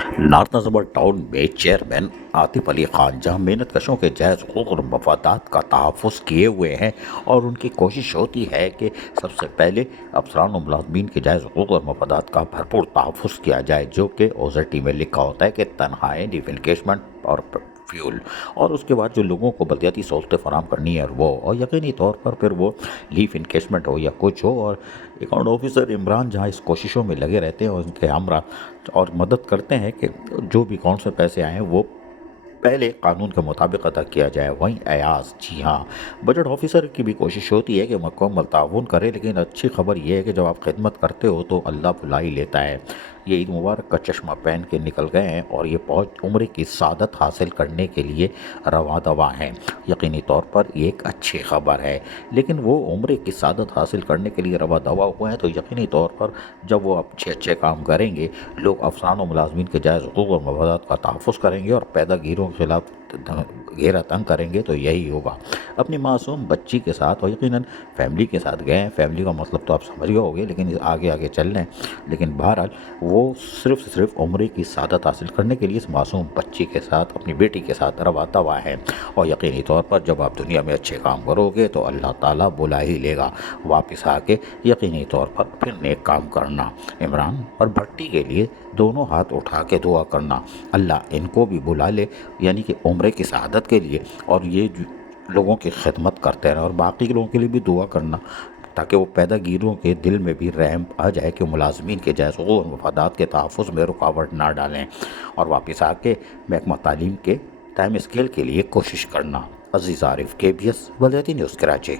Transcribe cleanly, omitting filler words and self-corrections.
North नज़र town में chairman Atif Ali Khan जहां मेहनत कशों के जायज़ हुकूक और मफादात का तहफ़्फ़ुज़ किए हुए हैं और उनकी कोशिश होती है कि सबसे पहले अफसरान और मुलाज़मीन के जायज़ हुकूक और मफादात का भरपूर तहफ़्फ़ुज़ किया जाए, जो कि ओज़ेटी में लिखा होता है कि तनख्वाहें, डिफिनकेशमेंट और फ्यूल, और उसके बाद जो लोगों को बलदियाती सहूलतें फराहम करनी है वो, और यकीनी तौर पर फिर वो लीव इनकेशमेंट हो या कुछ हो। और अकाउंट ऑफिसर इमरान जहाँ इस कोशिशों में लगे रहते हैं और उनके हमरा और मदद करते हैं कि जो भी अकाउंट से पैसे आए हैं वो पहले कानून के मुताबिक अदा किया जाए। वहीं अयाज, जी हाँ, बजट ऑफिसर की भी कोशिश होती है कि मुकम्मल ताउन करे, लेकिन अच्छी खबर यह है कि जब आप खिदमत करते हो तो अल्लाह बुला ही लेता है। ये ईद मुबारक का चश्मा पहन के निकल गए हैं और ये पहुँच उम्र की सादत हासिल करने के लिए रवा दवा हैं। यकीनी तौर पर ये एक अच्छी खबर है, लेकिन वो उम्र की सादत हासिल करने के लिए रवा दवा हुए हैं तो यकीनी तौर पर जब वो अच्छे अच्छे काम करेंगे, लोग अफसरान और मुलाजमीन के जायज़ हुकूक और मफादात का तहफ़्फ़ुज़ करेंगे और पैदागीरों के खिलाफ घेरा तंग करेंगे, तो यही होगा। अपनी मासूम बच्ची के साथ और यकीनन फैमिली के साथ गए हैं, फैमिली का मतलब तो आप समझ गए होंगे, लेकिन आगे आगे चल रहे हैं। लेकिन बहरहाल वो सिर्फ उम्र की सादत हासिल करने के लिए इस मासूम बच्ची के साथ, अपनी बेटी के साथ रवा दवा है। और यकीनी तौर पर जब आप दुनिया में अच्छे काम करोगे तो अल्लाह ताला बुला ही लेगा वापस आके। यकीनी तौर पर फिर नेक काम करना। इमरान और भट्टी के लिए दोनों हाथ उठा के दुआ करना, अल्लाह इनको भी बुला ले, यानी कि उम्र की शहादत के लिए, और ये लोगों की खिदमत करते रहें। और बाकी लोगों के लिए भी दुआ करना ताकि वो पैदागीरों के दिल में भी रहम आ जाए कि मुलाजमीन के जायज़ हुकूक और मफादात के तहफ़्फ़ुज़ में रुकावट ना डालें, और वापस आके महकमा तालीम के टाइम स्केल के लिए कोशिश करना। अज़ीज़ आरिफ, KBS बलदियाती न्यूज़, कराची।